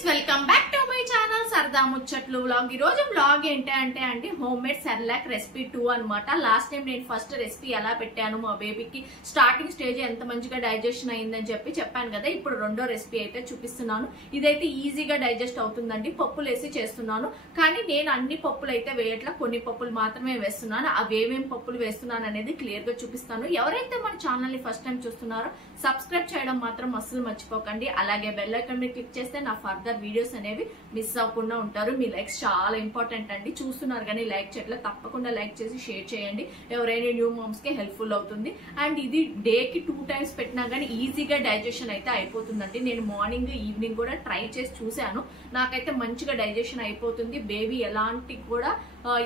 Friends welcome back to my channel సరదా ముచ్చట్లు vlog. ఈ రోజు వ్లాగ్ ఏంటంటే అండి హోమ్ మేడ్ సెర్లాక్ రెసిపీ 2 అన్నమాట. లాస్ట్ టైం నేను ఫస్ట్ రెసిపీ ఎలా పెట్టాను మా బేబీకి స్టార్టింగ్ స్టేజ్ ఎంత మంచిగా డైజెషన్ అయిందని చెప్పాను కదా. ఇప్పుడు రెండో రెసిపీ అయితే చూపిస్తున్నాను. ఇదైతే ఈజీగా డైజెస్ట్ అవుతుందండి. పప్పులు వేసి చేస్తున్నాను, కానీ నేను అన్ని పప్పులు అయితే వేయట్లా, కొన్ని పప్పులు మాత్రమే వేస్తున్నాను. అవి ఏమేమి పప్పులు వేస్తున్నాను అనేది క్లియర్ గా చూపిస్తాను. ఎవరైతే మన ఛానల్ ని ఫస్ట్ టైం చూస్తున్నారో సబ్స్క్రైబ్ చేయడం మాత్రం అస్సలు మర్చిపోకండి. అలాగే బెల్ ఐకాన్ మీద క్లిక్ చేస్తే నా ఫర్దర్ వీడియోస్ అనేవి మిస్ అవ్వకుండా ఉంటారు. మీ లైక్స్ చాలా ఇంపార్టెంట్ అండి. చూస్తున్నారు కానీ లైక్ చేయట్లేదు, తప్పకుండా లైక్ చేసి షేర్ చేయండి. ఎవరైనా న్యూ మామ్స్ కి హెల్ప్ఫుల్ అవుతుంది. అండ్ ఇది డేకి 2 టైమ్స్ పెట్టినా కానీ ఈజీగా డైజెషన్ అయితే అయిపోతుందండి. నేను మార్నింగ్ ఈవినింగ్ కూడా ట్రై చేసి చూశాను, నాకైతే మంచిగా డైజెషన్ అయిపోతుంది. బేబీ ఎలాంటి కూడా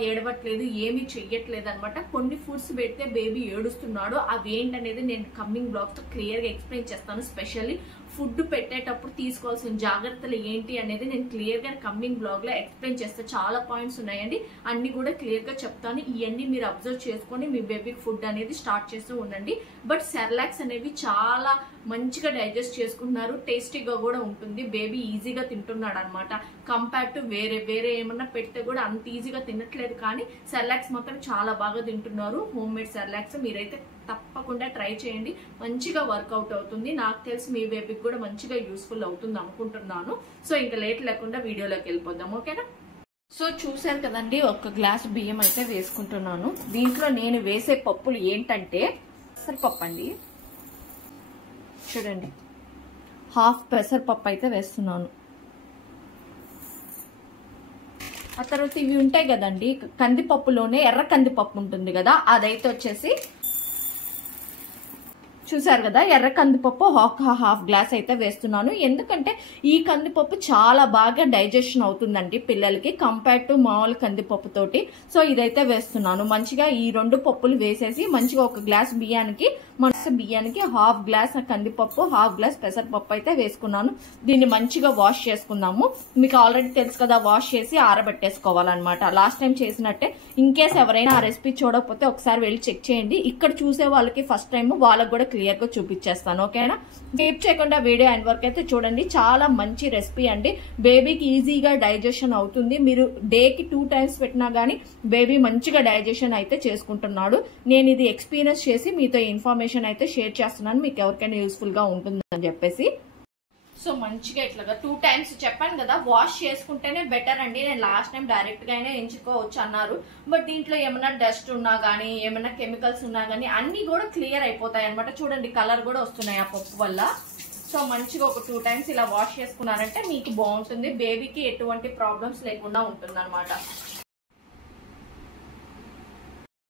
ఏడవట్లేదు, ఏమీ చెయ్యట్లేదు అనమాట. కొన్ని ఫుడ్స్ పెడితే బేబీ ఏడుస్తున్నాడు, అవి ఏంటనేది నేను కమింగ్ బ్లాగ్స్ తో క్లియర్ గా ఎక్స్ప్లెయిన్ చేస్తాను. స్పెషల్లీ ఫుడ్ పెట్టేటప్పుడు తీసుకోవాల్సిన జాగ్రత్తలు ఏంటి అనేది నేను క్లియర్ గా కమింగ్ బ్లాగ్ లో ఎక్స్ప్లెయిన్ చేస్తా. చాలా పాయింట్స్ ఉన్నాయండి, అన్ని కూడా క్లియర్ గా చెప్తాను. ఇవన్నీ మీరు అబ్జర్వ్ చేసుకొని మీ బేబీకి ఫుడ్ అనేది స్టార్ట్ చేస్తూ ఉండండి. బట్ సెర్లాక్స్ అనేవి చాలా మంచిగా డైజెస్ట్ చేసుకుంటున్నారు, టేస్టీగా కూడా ఉంటుంది. బేబీ ఈజీగా తింటున్నాడు అనమాట. కంపేర్ టు వేరే ఏమన్నా పెడితే కూడా అంత ఈజీగా తినట్లేదు, కానీ సెర్లాక్స్ మాత్రం చాలా బాగా తింటున్నారు. హోమ్ మేడ్ సెర్లాక్స్ మీరైతే తప్పకుండా ట్రై చేయండి, మంచిగా వర్కౌట్ అవుతుంది. నాకు తెలిసి మీ బేబీకి కూడా మంచిగా యూస్ఫుల్ అవుతుంది అనుకుంటున్నాను. సో ఇంకా లేట్ లేకుండా వీడియోలోకి వెళ్ళిపోదాం, ఓకేనా? సో చూసారు కదండి, 1 గ్లాస్ బియ్యం అయితే వేసుకుంటున్నాను. దీంట్లో నేను వేసే పప్పులు ఏంటంటే పెసరపప్పు అండి. చూడండి, హాఫ్ పెసరపప్పు అయితే వేస్తున్నాను. ఆ తర్వాత ఇవి ఉంటాయి కదండి, కందిపప్పులోనే ఎర్ర కందిపప్పు ఉంటుంది కదా, అదైతే వచ్చేసి చూసారు కదా, ఎర్ర కందిపప్పు హాఫ్ గ్లాస్ అయితే వేస్తున్నాను. ఎందుకంటే ఈ కందిపప్పు చాలా బాగా డైజెషన్ అవుతుందండి పిల్లలకి, కంపేర్ టు మామూలు కందిపప్పు తోటి. సో ఇదైతే వేస్తున్నాను. మంచిగా ఈ 2 పప్పులు వేసేసి మంచిగా 1 గ్లాస్ బియ్యానికి హాఫ్ గ్లాస్ కందిపప్పు, హాఫ్ గ్లాస్ పెసరపప్పు అయితే వేసుకున్నాను. దీన్ని మంచిగా వాష్ చేసుకుందాము. మీకు ఆల్రెడీ తెలుసు కదా, వాష్ చేసి ఆరబెట్టేసుకోవాలన్నమాట. లాస్ట్ టైం చేసినట్టే. ఇన్ కేస్ ఎవరైనా ఆ రెసిపీ చూడకపోతే ఒకసారి వెళ్ళి చెక్ చేయండి. ఇక్కడ చూసే వాళ్ళకి ఫస్ట్ టైం, వాళ్ళకి కూడా క్లియర్ గా చూపించేస్తాను, ఓకేనా? స్కిప్ చేయకుండా వీడియో ఎండ్ వరకు అయితే చూడండి. చాలా మంచి రెసిపీ అండి, బేబీకి ఈజీగా డైజెషన్ అవుతుంది. మీరు డేకి 2 టైమ్స్ పెట్టినా గానీ బేబీ మంచిగా డైజెషన్ అయితే చేసుకుంటున్నాడు. నేను ఇది ఎక్స్పీరియన్స్ చేసి మీతో ఇన్ఫర్మేషన్ అయితే షేర్ చేస్తున్నాను, మీకు ఎవరికైనా యూస్ఫుల్ గా ఉంటుందని చెప్పేసి. సో మంచిగా ఇట్లాగా 2 టైమ్స్ చెప్పాను కదా, వాష్ చేసుకుంటేనే బెటర్ అండి. నేను లాస్ట్ టైం డైరెక్ట్ గానే ఎంచుకోవచ్చు అన్నారు, బట్ దీంట్లో ఏమైనా డస్ట్ ఉన్నా గానీ, ఏమైనా కెమికల్స్ ఉన్నా గానీ అన్ని కూడా క్లియర్ అయిపోతాయి అనమాట. చూడండి, కలర్ కూడా వస్తున్నాయి ఆ పప్పు వల్ల. సో మంచిగా ఒక 2 టైమ్స్ ఇలా వాష్ చేసుకున్నారంటే మీకు బాగుంటుంది, బేబీకి ఎటువంటి ప్రాబ్లమ్స్ లేకుండా ఉంటుంది అనమాట.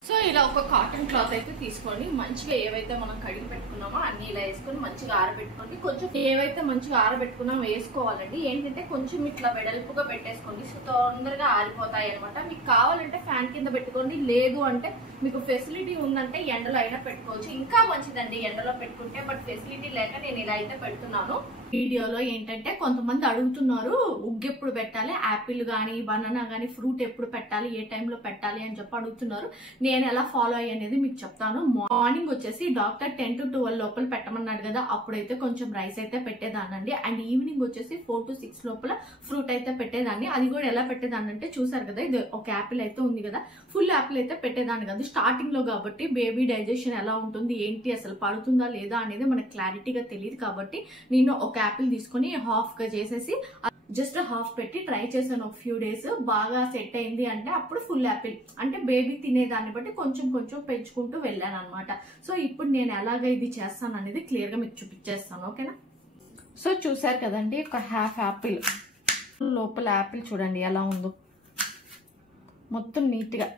సో ఇలా ఒక కాటన్ క్లాత్ అయితే తీసుకొని మంచిగా ఏవైతే మనం కడిగి పెట్టుకున్నామో అన్ని ఇలా వేసుకొని మంచిగా ఆరబెట్టుకోండి. కొంచెం ఏవైతే మంచిగా ఆరబెట్టుకున్నామో వేసుకోవాలండి. ఏంటంటే కొంచెం ఇట్లా వెడల్పుగా పెట్టేసుకోండి, తొందరగా ఆరిపోతాయి అనమాట. మీకు కావాలంటే ఫ్యాన్ కింద పెట్టుకోండి, లేదు అంటే మీకు ఫెసిలిటీ ఉందంటే ఎండలో అయినా పెట్టుకోవచ్చు, ఇంకా మంచిదండి ఎండలో పెట్టుకుంటే. బట్ ఫెసిలిటీ లేక నేను ఇలా అయితే పెడుతున్నాను. వీడియోలో ఏంటంటే కొంతమంది అడుగుతున్నారు, ఉగ్గు ఎప్పుడు పెట్టాలి, యాపిల్ గానీ బనానా గానీ ఫ్రూట్ ఎప్పుడు పెట్టాలి, ఏ టైంలో పెట్టాలి అని చెప్పి అడుగుతున్నారు. నేను ఎలా ఫాలో అయ్యేది మీకు చెప్తాను. మార్నింగ్ వచ్చేసి డాక్టర్ 10 to 12 లోపల పెట్టమన్నాడు కదా, అప్పుడైతే కొంచెం రైస్ అయితే పెట్టేదానండి. అండ్ ఈవినింగ్ వచ్చేసి 4 to 6 లోపల ఫ్రూట్ అయితే పెట్టేదాన్ని. అది కూడా ఎలా పెట్టేదాన్ని అంటే చూసారు కదా, ఇది ఒక యాపిల్ అయితే ఉంది కదా, ఫుల్ యాపిల్ అయితే పెట్టేదాన్ని కదా స్టార్టింగ్ లో. కాబట్టి బేబీ డైజెషన్ ఎలా ఉంటుంది ఏంటి, అసలు పడుతుందా లేదా అనేది మనకు క్లారిటీగా తెలియదు. కాబట్టి నేను ఒక యాపిల్ తీసుకుని హాఫ్ గా చేసేసి జస్ట్ హాఫ్ పెట్టి ట్రై చేశాను. ఒక ఫ్యూ డేస్ బాగా సెట్ అయింది అంటే అప్పుడు ఫుల్ యాపిల్, అంటే బేబీ తినేదాన్ని బట్టి కొంచెం కొంచెం పెంచుకుంటూ వెళ్ళాను అనమాట. సో ఇప్పుడు నేను ఎలాగ ఇది చేస్తాను అనేది క్లియర్ గా మీకు చూపించేస్తాను, ఓకేనా? సో చూసారు కదండి, ఒక హాఫ్ యాపిల్ లోపల యాపిల్ చూడండి ఎలా ఉందో, మొత్తం నీట్ గా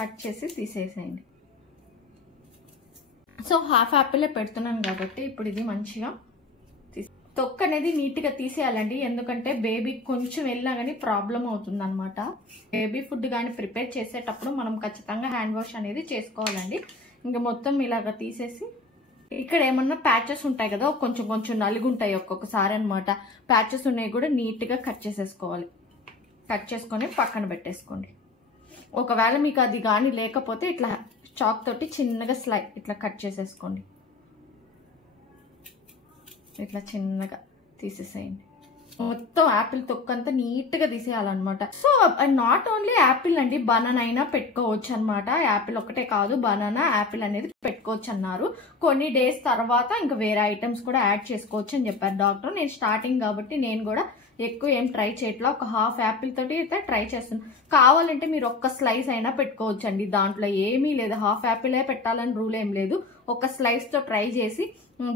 కట్ చేసి తీసేసేయండి. సో హాఫ్ యాపిల్ పెడుతున్నాను కాబట్టి ఇప్పుడు ఇది మంచిగా తొక్క అనేది నీట్ గా తీసేయాలండి. ఎందుకంటే బేబీ కొంచెం వెళ్ళినా కానీ ప్రాబ్లం అవుతుంది అనమాట. బేబీ ఫుడ్ కానీ ప్రిపేర్ చేసేటప్పుడు మనం ఖచ్చితంగా హ్యాండ్ వాష్ అనేది చేసుకోవాలండి. ఇంకా మొత్తం ఇలాగా తీసేసి, ఇక్కడ ఏమన్నా ప్యాచెస్ ఉంటాయి కదా, కొంచెం కొంచెం నలుగుంటాయి ఒక్కొక్కసారి అనమాట. ప్యాచెస్ ఉన్నాయి కూడా నీట్ గా కట్ చేసేసుకోవాలి. కట్ చేసుకొని పక్కన పెట్టేసుకోండి. ఒకవేళ మీకు అది కానీ లేకపోతే ఇట్లా చాక్ తోటి చిన్నగా ఇట్లా కట్ చేసేసుకోండి. ఇట్లా చిన్నగా తీసేసేయండి. మొత్తం యాపిల్ తొక్కంతా నీట్ గా తీసేయాలన్నమాట. సో నాట్ ఓన్లీ యాపిల్ అండి, బనానా అయినా పెట్టుకోవచ్చు అనమాట. యాపిల్ ఒకటే కాదు, బనానా యాపిల్ అనేది పెట్టుకోవచ్చు అన్నారు. కొన్ని డేస్ తర్వాత ఇంకా వేరే ఐటమ్స్ కూడా యాడ్ చేసుకోవచ్చు అని చెప్పారు డాక్టర్. నేను స్టార్టింగ్ కాబట్టి నేను కూడా ఎక్కువ ఏం ట్రై చేయట్లా, ఒక హాఫ్ యాపిల్ తోటి అయితే ట్రై చేస్తున్నాను. కావాలంటే మీరు ఒక్క స్లైస్ అయినా పెట్టుకోవచ్చు అండి, దాంట్లో ఏమీ లేదు. హాఫ్ యాపిలే పెట్టాలని రూల్ ఏం లేదు. ఒక స్లైస్ తో ట్రై చేసి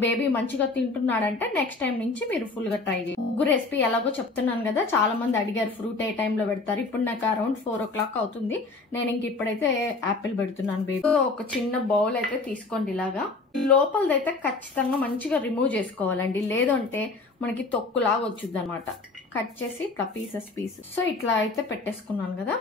బేబీ మంచిగా తింటున్నాడంటే నెక్స్ట్ టైం నుంచి మీరు ఫుల్ గా ట్రై చేయండి. ముగ్గు రెసిపీ ఎలాగో చెప్తున్నాను కదా, చాలా మంది అడిగారు ఫ్రూట్ ఏ టైంలో పెడతారు. ఇప్పుడు నాకు అరౌండ్ 4 o'clock అవుతుంది. నేను ఇంక ఇప్పుడైతే యాపిల్ పెడుతున్నాను బేబీ. ఒక చిన్న బౌల్ అయితే తీసుకోండి. ఇలాగా లోపలదైతే ఖచ్చితంగా మంచిగా రిమూవ్ చేసుకోవాలండి, లేదంటే మనకి తొక్కులాగా వచ్చుద్ది అనమాట. కట్ చేసి ఇట్లా పీసెస్. సో ఇట్లా అయితే పెట్టేసుకున్నాను కదా.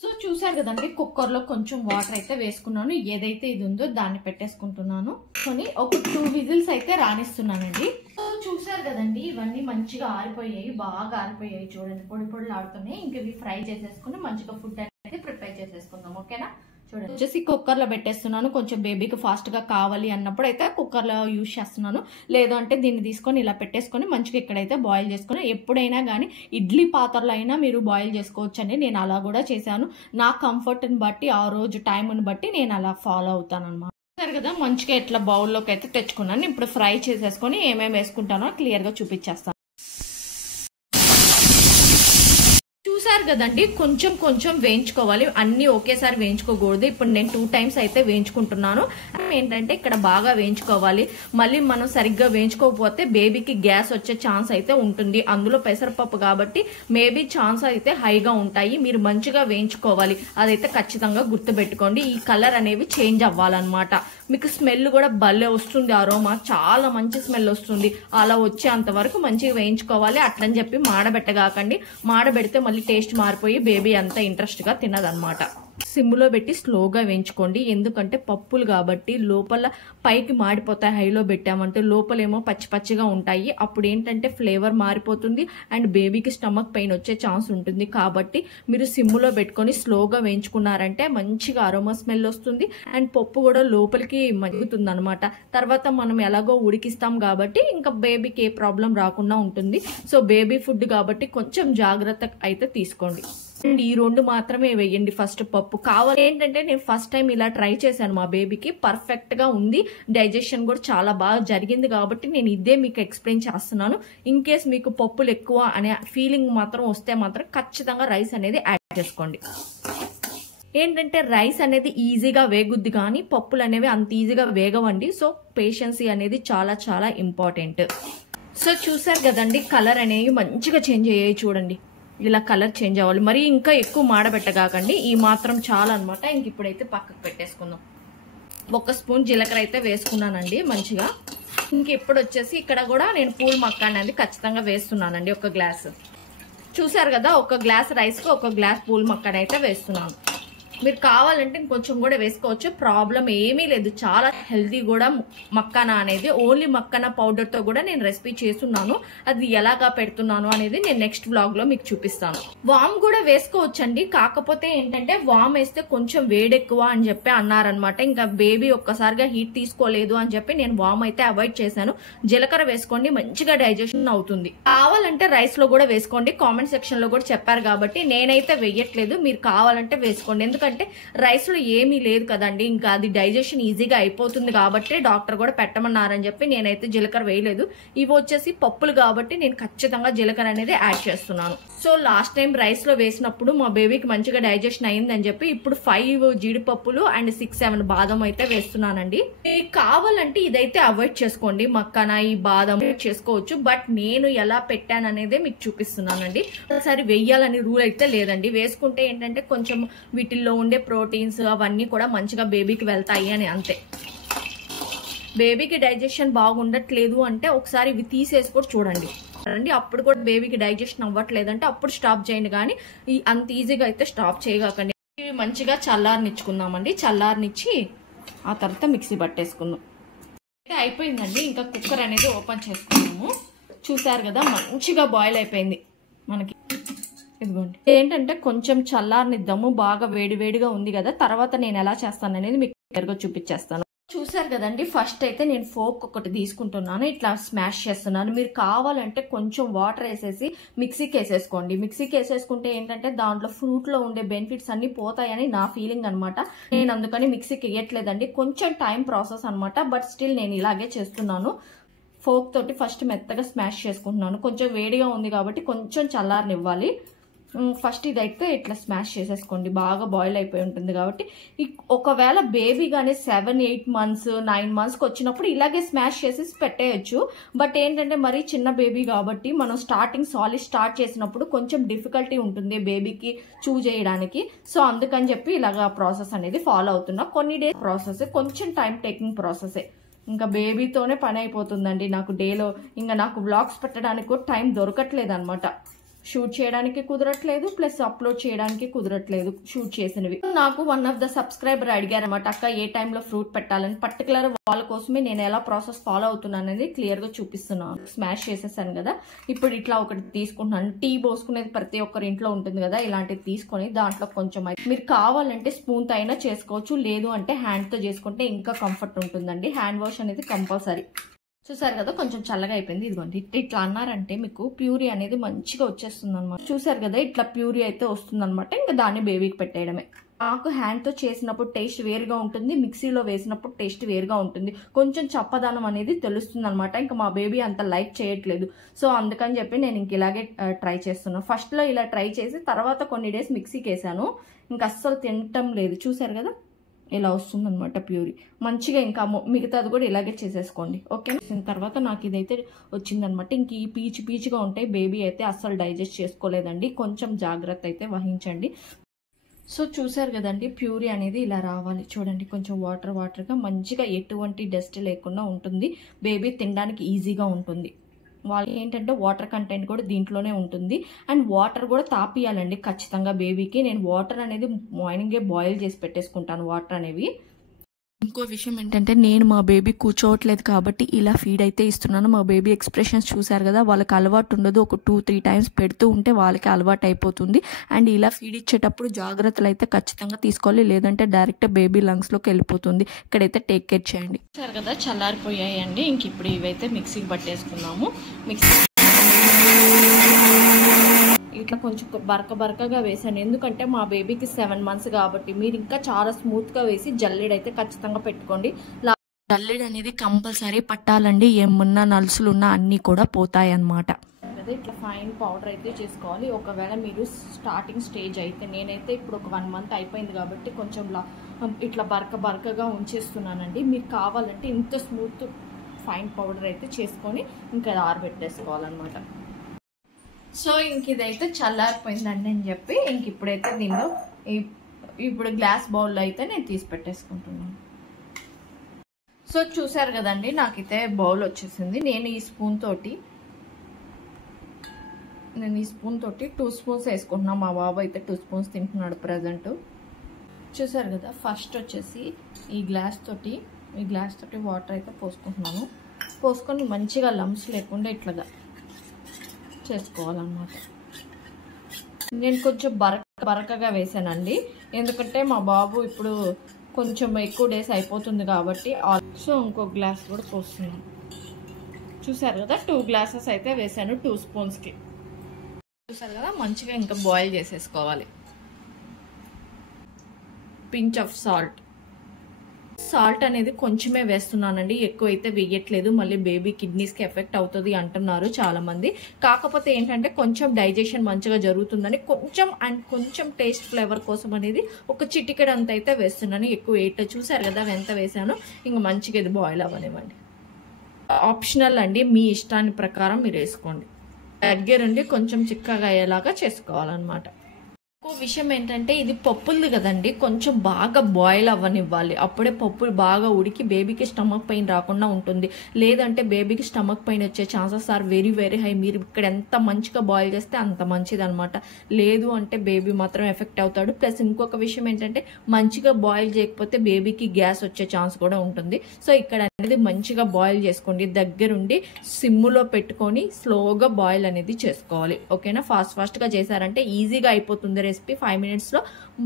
సో చూసారు కదండి, కుక్కర్ లో కొంచెం వాటర్ అయితే వేసుకున్నాను. ఏదైతే ఇది ఉందో దాన్ని పెట్టేసుకుంటున్నాను. కొని ఒక 2 విజిల్స్ అయితే రానిస్తున్నానండి. సో చూసారు కదండి, ఇవన్నీ మంచిగా ఆరిపోయాయి, బాగా ఆరిపోయాయి. చూడండి పొడి పొడిలు ఆడుతున్నాయి. ఇంక ఇవి ఫ్రై చేసేసుకుని మంచిగా ఫుడ్ అనేది ప్రిపేర్ చేసేసుకుందాం. ఓకేనా? చూడండి వచ్చేసి కుక్కర్ లో పెట్టేస్తున్నాను. కొంచెం బేబీకి ఫాస్ట్ గా కావాలి అన్నప్పుడు అయితే కుక్కర్ లో యూజ్ చేస్తున్నాను. లేదు అంటే దీన్ని తీసుకొని ఇలా పెట్టేసుకొని మంచిగా ఇక్కడైతే బాయిల్ చేసుకుని, ఎప్పుడైనా కానీ ఇడ్లీ పాత్రలో అయినా మీరు బాయిల్ చేసుకోవచ్చు అండి. నేను అలా కూడా చేశాను. నా కంఫర్ట్ ని బట్టి, ఆ రోజు టైంని బట్టి నేను అలా ఫాలో అవుతాను అనమాట. సరే కదా, మంచిగా ఇట్లా బౌల్లోకి అయితే తెచ్చుకున్నాను. ఇప్పుడు ఫ్రై చేసేసుకొని ఏమేమి వేసుకుంటానో క్లియర్ గా చూపించేస్తాను. చూసారు కదండి, కొంచెం కొంచెం వేయించుకోవాలి, అన్ని ఒకేసారి వేయించుకోకూడదు. ఇప్పుడు నేను 2 times అయితే వేయించుకుంటున్నాను. ఏంటంటే ఇక్కడ బాగా వేయించుకోవాలి. మళ్ళీ మనం సరిగ్గా వేయించుకోకపోతే బేబీకి గ్యాస్ వచ్చే ఛాన్స్ అయితే ఉంటుంది. అందులో పెసరపప్పు కాబట్టి మేబీ ఛాన్స్ అయితే హైగా ఉంటాయి. మీరు మంచిగా వేయించుకోవాలి, అదైతే ఖచ్చితంగా గుర్తుపెట్టుకోండి. ఈ కలర్ అనేవి చేంజ్ అవ్వాలన్నమాట. మీకు స్మెల్ కూడా భలే వస్తుంది, అరోమా చాలా మంచి స్మెల్ వస్తుంది. అలా వచ్చేంత వరకు మంచిగా వేయించుకోవాలి. అట్లని చెప్పి మాడబెట్టగాకండి, మాడబెడితే మళ్ళీ టేస్ట్ మారిపోయి బేబీ అంత ఇంట్రెస్ట్ గా తినదన్నమాట. సిమ్లో పెట్టి స్లోగా వేయించుకోండి, ఎందుకంటే పప్పులు కాబట్టి లోపల పైకి మాడిపోతాయి. హైలో పెట్టామంటే లోపలేమో పచ్చి పచ్చిగా ఉంటాయి. అప్పుడు ఏంటంటే ఫ్లేవర్ మారిపోతుంది అండ్ బేబీకి స్టమక్ పెయిన్ వచ్చే ఛాన్స్ ఉంటుంది. కాబట్టి మీరు సిమ్లో పెట్టుకొని స్లోగా వేయించుకున్నారంటే మంచిగా అరోమా స్మెల్ వస్తుంది అండ్ పప్పు కూడా లోపలికి మగ్గుతుంది అనమాట. తర్వాత మనం ఎలాగో ఉడికిస్తాం కాబట్టి ఇంకా బేబీకి ఏ ప్రాబ్లం రాకుండా ఉంటుంది. సో బేబీ ఫుడ్ కాబట్టి కొంచెం జాగ్రత్త అయితే తీసుకోండి. అండ్ ఈ 2 మాత్రమే వేయండి ఫస్ట్ పప్పు. కావాలి ఏంటంటే నేను ఫస్ట్ టైం ఇలా ట్రై చేశాను, మా బేబీకి పర్ఫెక్ట్ గా ఉంది, డైజెషన్ కూడా చాలా బాగా జరిగింది. కాబట్టి నేను ఇదే మీకు ఎక్స్ప్లెయిన్ చేస్తున్నాను. ఇన్ కేస్ మీకు పప్పులు ఎక్కువ అనే ఫీలింగ్ మాత్రం వస్తే మాత్రం ఖచ్చితంగా రైస్ అనేది యాడ్ చేసుకోండి. ఏంటంటే రైస్ అనేది ఈజీగా వేగుద్ది కానీ పప్పులు అనేవి అంత ఈజీగా వేగవండి. సో పేషెన్సీ అనేది చాలా చాలా ఇంపార్టెంట్. సో చూసారు కదండి, కలర్ అనేవి మంచిగా చేంజ్ అయ్యాయి. చూడండి ఇలా కలర్ చేంజ్ అవ్వాలి, మరి ఇంకా ఎక్కువ మాడబెట్టగాకండి. ఈ మాత్రం చాలా అనమాట. ఇంక ఇప్పుడైతే పక్కకు పెట్టేసుకుందాం. 1 స్పూన్ జీలకర్ర అయితే వేసుకున్నానండి మంచిగా. ఇంక ఇప్పుడు వచ్చేసి ఇక్కడ కూడా నేను పూల్ మక్క అనేది ఖచ్చితంగా వేస్తున్నానండి. 1 గ్లాస్. చూసారు కదా, 1 గ్లాస్ రైస్ కి 1 గ్లాస్ పూల్ మక్కన అయితే వేస్తున్నాను. మీరు కావాలంటే ఇంకొంచెం కూడా వేసుకోవచ్చు, ప్రాబ్లం ఏమీ లేదు. చాలా హెల్తీ కూడా మక్కనా అనేది. ఓన్లీ మక్కనా పౌడర్ తో కూడా నేను రెసిపీ చేస్తున్నాను. అది ఎలాగా పెడుతున్నాను అనేది నేను నెక్స్ట్ వ్లాగ్ లో మీకు చూపిస్తాను. వామ్ కూడా వేసుకోవచ్చండి, కాకపోతే ఏంటంటే వామ్ వేస్తే కొంచెం వేడెక్కువ అని చెప్పి అన్నారనమాట. ఇంకా బేబీ ఒక్కసారిగా హీట్ తీసుకోలేదు అని చెప్పి నేను వామ్ అయితే అవాయిడ్ చేశాను. జీలకర్ర వేసుకోండి, మంచిగా డైజెషన్ అవుతుంది. కావాలంటే రైస్ లో కూడా వేసుకోండి, కామెంట్ సెక్షన్ లో కూడా చెప్పారు కాబట్టి నేనైతే వేయట్లేదు. మీరు కావాలంటే వేసుకోండి, ఎందుకంటే రైస్ లో ఏమీ లేదు కదండి. ఇంకా అది డైజెషన్ ఈజీగా అయిపోతుంది కాబట్టి డాక్టర్ కూడా పెట్టమన్నారని చెప్పి నేనైతే జీలకర్ర వేయలేదు. ఇవి వచ్చేసి పప్పులు కాబట్టి నేను ఖచ్చితంగా జీలకర్ర అనేది యాడ్ చేస్తున్నాను. సో లాస్ట్ టైం రైస్ లో వేసినప్పుడు మా బేబీకి మంచిగా డైజెషన్ అయిందని చెప్పి ఇప్పుడు 5 జీడిపప్పులు అండ్ 6-7 బాదం అయితే వేస్తున్నానండి. మీకు కావాలంటే ఇదైతే అవాయిడ్ చేసుకోండి, మక్కన ఈ బాదం చేసుకోవచ్చు. బట్ నేను ఎలా పెట్టాను అనేది మీకు చూపిస్తున్నానండి. ఒకసారి వెయ్యాలని రూల్ అయితే లేదండి. వేసుకుంటే ఏంటంటే కొంచెం వీటిల్లో ఉండే ప్రోటీన్స్ అవన్నీ కూడా మంచిగా బేబీకి వెళ్తాయి అని అంతే. బేబీకి డైజెషన్ బాగుండట్లేదు అంటే ఒకసారి ఇవి తీసేసి కూడా చూడండి. అప్పుడు కూడా బేబీకి డైజెషన్ అవ్వట్లేదంటే అప్పుడు స్టాప్ చేయండి, కానీ అంత ఈజీగా అయితే స్టాప్ చేయకండి. ఇవి మంచిగా చల్లారనిచ్చుకుందామండి. చల్లారనిచ్చి ఆ తర్వాత మిక్సీ పట్టేసుకుందాం. అయితే అయిపోయిందండి. ఇంకా కుక్కర్ అనేది ఓపెన్ చేసుకున్నాము. చూసారు కదా, మంచిగా బాయిల్ అయిపోయింది మనకి. ఇదిగోండి, ఏంటంటే కొంచెం చల్లారనిద్దాము. బాగా వేడివేడిగా ఉంది కదా, తర్వాత నేను ఎలా చేస్తాను అనేది మీకు క్లియర్గా చూపించేస్తాను. చూసారు కదండి, ఫస్ట్ అయితే నేను ఫోక్ ఒకటి తీసుకుంటున్నాను, ఇట్లా స్మాష్ చేస్తున్నాను. మీరు కావాలంటే కొంచెం వాటర్ వేసేసి మిక్సీకి వేసేసుకోండి. మిక్సీకి వేసేసుకుంటే ఏంటంటే దాంట్లో ఫ్రూట్ లో ఉండే బెనిఫిట్స్ అన్ని పోతాయని నా ఫీలింగ్ అనమాట. నేను అందుకని మిక్సీకి వేయట్లేదండి, కొంచెం టైం ప్రాసెస్ అనమాట. బట్ స్టిల్ నేను ఇలాగే చేస్తున్నాను. ఫోక్ తోటి ఫస్ట్ మెత్తగా స్మాష్ చేసుకుంటున్నాను. కొంచెం వేడిగా ఉంది కాబట్టి కొంచెం చల్లారనివ్వాలి. ఫస్ట్ ఇదైతే ఇట్లా స్మాష్ చేసేసుకోండి, బాగా బాయిల్ అయిపోయి ఉంటుంది కాబట్టి. ఒకవేళ బేబీ కానీ 7-8 months 9 monthsకి వచ్చినప్పుడు ఇలాగే స్మాష్ చేసి పెట్టేయచ్చు. బట్ ఏంటంటే మరీ చిన్న బేబీ కాబట్టి మనం సాలిడ్ స్టార్ట్ చేసినప్పుడు కొంచెం డిఫికల్టీ ఉంటుంది బేబీకి చూ చేయడానికి. సో అందుకని చెప్పి ఇలాగా ప్రాసెస్ అనేది ఫాలో అవుతున్నా. కొన్ని డేస్ ప్రాసెస్, కొంచెం టైం టేకింగ్ ప్రాసెసే. ఇంకా బేబీతోనే పని అయిపోతుందండి నాకు డేలో. ఇంకా నాకు వ్లాగ్స్ పెట్టడానికి కూడా టైం దొరకట్లేదు అనమాట. షూట్ చేయడానికి కుదరట్లేదు, ప్లస్ అప్లోడ్ చేయడానికి కుదరట్లేదు షూట్ చేసినవి. నాకు వన్ ఆఫ్ ద సబ్స్క్రైబర్ అడిగారు అనమాట, అక్క ఏ టైంలో ఫ్రూట్ పెట్టాలని. పర్టికులర్ వాళ్ళ కోసమే నేను ఎలా ప్రాసెస్ ఫాలో అవుతున్నాను అనేది క్లియర్ గా చూపిస్తున్నాను. స్మాష్ చేసేసాను కదా, ఇప్పుడు ఇట్లా ఒకటి తీసుకుంటున్నాను. టీ పోసుకునేది ప్రతి ఒక్కరి ఇంట్లో ఉంటుంది కదా, ఇలాంటివి తీసుకొని దాంట్లో కొంచెం మీరు కావాలంటే స్పూన్ తో అయినా చేసుకోవచ్చు, లేదు అంటే హ్యాండ్ తో చేసుకుంటే ఇంకా కంఫర్ట్ ఉంటుందండి. హ్యాండ్ వాష్ అనేది కంపల్సరీ. చూసారు కదా, కొంచెం చల్లగా అయిపోయింది. ఇదిగోండి, ఇట్లా అన్నారంటే మీకు ప్యూరీ అనేది మంచిగా వచ్చేస్తుంది అనమాట. చూసారు కదా, ఇట్లా ప్యూరీ అయితే వస్తుంది అనమాట. ఇంకా దాన్ని బేబీకి పెట్టేయడమే. నాకు హ్యాండ్ తో చేసినప్పుడు టేస్ట్ వేరుగా ఉంటుంది, మిక్సీలో వేసినప్పుడు టేస్ట్ వేరుగా ఉంటుంది. కొంచెం చప్పదనం అనేది తెలుస్తుంది అనమాట. ఇంకా మా బేబీ అంత లైక్ చేయట్లేదు, సో అందుకని చెప్పి నేను ఇంక ఇలాగే ట్రై చేస్తున్నాను. ఫస్ట్ లో ఇలా ట్రై చేసి తర్వాత కొన్ని డేస్ మిక్సీకి వేసాను, ఇంకా అస్సలు తినటం లేదు. చూసారు కదా, ఇలా వస్తుంది అనమాట ప్యూరీ మంచిగా. ఇంకా మిగతాది కూడా ఇలాగే చేసేసుకోండి, ఓకే. తర్వాత నాకు ఇదైతే వచ్చిందనమాట. ఇంక ఈ పీచుగా ఉంటాయి, బేబీ అయితే అస్సలు డైజెస్ట్ చేసుకోలేదండి. కొంచెం జాగ్రత్త అయితే వహించండి. సో చూసారు కదండి, ప్యూరీ అనేది ఇలా రావాలి. చూడండి, కొంచెం వాటర్గా మంచిగా ఎటువంటి డస్ట్ లేకుండా ఉంటుంది. బేబీ తినడానికి ఈజీగా ఉంటుంది. వాళ్ళు ఏంటంటే వాటర్ కంటెంట్ కూడా దీంట్లోనే ఉంటుంది. అండ్ వాటర్ కూడా తాపియాలండి ఖచ్చితంగా బేబీకి. నేను వాటర్ అనేది మార్నింగే బాయిల్ చేసి పెట్టేసుకుంటాను వాటర్ అనేవి. ఇంకో విషయం ఏంటంటే నేను మా బేబీ కూర్చోవట్లేదు కాబట్టి ఇలా ఫీడ్ అయితే ఇస్తున్నాను. మా బేబీ ఎక్స్ప్రెషన్స్ చూసారు కదా, వాళ్ళకి అలవాటు ఉండదు. ఒక 2-3 times పెడుతూ ఉంటే వాళ్ళకి అలవాటు అయిపోతుంది. అండ్ ఇలా ఫీడ్ ఇచ్చేటప్పుడు జాగ్రత్తలు అయితే ఖచ్చితంగా తీసుకోవాలి, లేదంటే డైరెక్ట్ బేబీ లంగ్స్లోకి వెళ్ళిపోతుంది. ఇక్కడైతే టేక్ కేర్ చేయండి. చూసారు కదా, చల్లారిపోయాయండి. ఇంక ఇప్పుడు ఇవైతే మిక్సీకి పట్టేసుకున్నాము. మిక్సీ ఇట్లా కొంచెం బరకగా వేసాను, ఎందుకంటే మా బేబీకి 7 months కాబట్టి. మీరు ఇంకా చాలా స్మూత్ గా వేసి జల్లెడ అయితే ఖచ్చితంగా పెట్టుకోండి. జల్లెడ అనేది కంపల్సరీ పట్టాలండి, ఏమన్నా నలుసులున్నా అన్ని కూడా పోతాయి అన్నమాట. అదే ఇట్లా ఫైన్ పౌడర్ అయితే చేసుకోవాలి. ఒకవేళ మీరు స్టార్టింగ్ స్టేజ్ అయితే, నేనైతే ఇప్పుడు ఒక 1 month అయిపోయింది కాబట్టి కొంచెం ఇట్లా బరకగా ఉంచేస్తున్నానండి. మీకు కావాలంటే ఇంత స్మూత్ ఫైన్ పౌడర్ అయితే చేసుకొని ఇంకా ఆరబెట్టేసుకోవాలన్నమాట. సో ఇంక ఇదైతే చల్లారిపోయిందండి అని చెప్పి ఇంక ఇప్పుడైతే దీనిలో ఇప్పుడు గ్లాస్ బౌల్లో అయితే నేను తీసి పెట్టేసుకుంటున్నాను. సో చూసారు కదండి, నాకైతే బౌల్ వచ్చేసింది. నేను ఈ స్పూన్ తోటి 2 spoons వేసుకుంటున్నాను. మా బాబు అయితే 2 spoons తింటున్నాడు ప్రజెంట్. చూసారు కదా, ఫస్ట్ వచ్చేసి ఈ గ్లాస్ తోటి వాటర్ అయితే పోసుకుంటున్నాను. పోసుకొని మంచిగా లంప్స్ లేకుండా ఇట్లాగా చేసుకోవాలన్నమాట. నేను కొంచెం బరకగా వేసానండి, ఎందుకంటే మా బాబు ఇప్పుడు కొంచెం ఎక్కువ డేస్ అయిపోతుంది కాబట్టి. సో ఇంకో గ్లాస్ కూడా పోస్తున్నాను. చూసారు కదా, 2 glasses అయితే వేసాను 2 spoonsకి. చూసారు కదా, మంచిగా ఇంకా బాయిల్ చేసేసుకోవాలి. పించ్ ఆఫ్ సాల్ట్ అనేది కొంచెమే వేస్తున్నానండి, ఎక్కువైతే వేయట్లేదు. మళ్ళీ బేబీ కిడ్నీస్కి ఎఫెక్ట్ అవుతుంది అంటున్నారు చాలా మంది. కాకపోతే ఏంటంటే కొంచెం డైజెషన్ మంచిగా జరుగుతుందని కొంచెం టేస్ట్ ఫ్లేవర్ కోసం అనేది ఒక చిటికెడు అంత అయితే వేస్తున్నాను, ఎక్కువ వేయట్లేదు. చూసారు కదా ఎంత వేసాను. ఇంకా మంచిగా ఇది బాయిల్ అవ్వనివ్వండి. ఆప్షనల్ అండి, మీ ఇష్టాన్ని ప్రకారం మీరు వేసుకోండి. దగ్గరుండి కొంచెం చిక్కగా అయ్యేలాగా చేసుకోవాలన్నమాట. ఇంకో విషయం ఏంటంటే ఇది పప్పులు కదండి, కొంచెం బాగా బాయిల్ అవ్వనివ్వాలి. అప్పుడే పప్పులు బాగా ఉడికి బేబీకి స్టమక్ పెయిన్ రాకుండా ఉంటుంది. లేదంటే బేబీకి స్టమక్ పెయిన్ వచ్చే chances are very very high. మీరు ఇక్కడ ఎంత మంచిగా బాయిల్ చేస్తే అంత మంచిది అనమాట. లేదు అంటే బేబీ మాత్రం ఎఫెక్ట్ అవుతాడు. ప్లస్ ఇంకొక విషయం ఏంటంటే మంచిగా బాయిల్ చేయకపోతే బేబీకి గ్యాస్ వచ్చే ఛాన్స్ కూడా ఉంటుంది. సో ఇక్కడ అనేది మంచిగా బాయిల్ చేసుకోండి. దగ్గరుండి సిమ్ములో పెట్టుకొని స్లోగా బాయిల్ అనేది చేసుకోవాలి, ఓకేనా. ఫాస్ట్గా చేశారంటే ఈజీగా అయిపోతుంది రెసిపీ 5 minutes లో.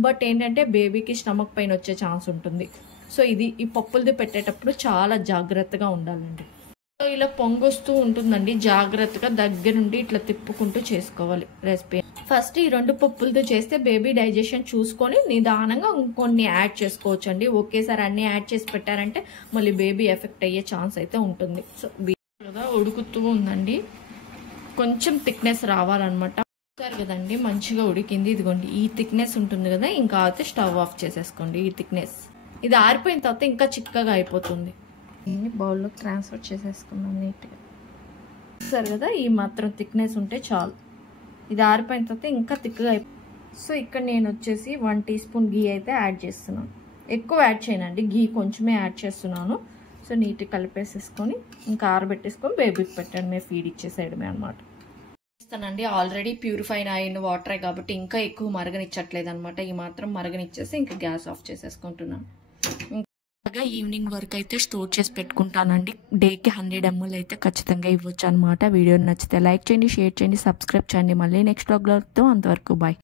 బట్ ఏంటంటే బేబీకి స్టమక్ పెయిన్ వచ్చే ఛాన్స్ ఉంటుంది. సో ఇది ఈ పప్పులది పెట్టేటప్పుడు చాలా జాగ్రత్తగా ఉండాలండి. సో ఇలా పొంగొస్తూ ఉంటుందండి, జాగ్రత్తగా దగ్గరుండి ఇట్లా తిప్పుకుంటూ చేసుకోవాలి రెసిపీ. ఫస్ట్ ఈ 2 పప్పులతో చేస్తే బేబీ డైజెషన్ చూసుకొని నిదానంగా ఇంకొన్ని యాడ్ చేసుకోవచ్చు అండి. ఒకేసారి అన్ని యాడ్ చేసి పెట్టారంటే మళ్ళీ బేబీ ఎఫెక్ట్ అయ్యే ఛాన్స్ అయితే ఉంటుంది. సో కదా ఉడుకుతూ ఉందండి, కొంచెం థిక్నెస్ రావాలన్నమాట. చూసారు కదండి మంచిగా ఉడికింది. ఇదిగోండి ఈ థిక్నెస్ ఉంటుంది కదా, ఇంకా అయితే స్టవ్ ఆఫ్ చేసేసుకోండి. ఈ థిక్నెస్ ఇది ఆరిపోయిన తర్వాత ఇంకా చిక్కగా అయిపోతుంది. బౌల్లో ట్రాన్స్ఫర్ చేసేసుకున్నాను నీట్గా. చూసారు కదా ఈ మాత్రం థిక్నెస్ ఉంటే చాలు. ఇది ఆరిపోయిన తర్వాత ఇంకా థిక్గా సో ఇక్కడ నేను వచ్చేసి 1 టీ స్పూన్ గీ అయితే యాడ్ చేస్తున్నాను. ఎక్కువ యాడ్ చేయనండి, గీ కొంచెమే యాడ్ చేస్తున్నాను. సో నీట్గా కలిపేసేసుకొని ఇంకా ఆరబెట్టేసుకొని బేబీకి పెట్టండి, ఫీడ్ ఇచ్చేసేయడమే అనమాట. చేస్తానండి. ఆల్రెడీ ప్యూరిఫైన్ అయిన వాటరే కాబట్టి ఇంకా ఎక్కువ మరగనిచ్చట్లేదు అనమాట. ఈ మాత్రం మరగనిచ్చేసి ఇంకా గ్యాస్ ఆఫ్ చేసేసుకుంటున్నాను. ఈవినింగ్ వరకు అయితే స్టోర్ చేసి పెట్టుకుంటానండి. డేకి 100 ml అయితే ఖచ్చితంగా ఇవ్వచ్చు అనమాట. వీడియో నచ్చితే లైక్ చేయండి, షేర్ చేయండి, సబ్స్క్రైబ్ చేయండి. మళ్ళీ నెక్స్ట్ వ్లాగ్లో అంతవరకు బాయ్.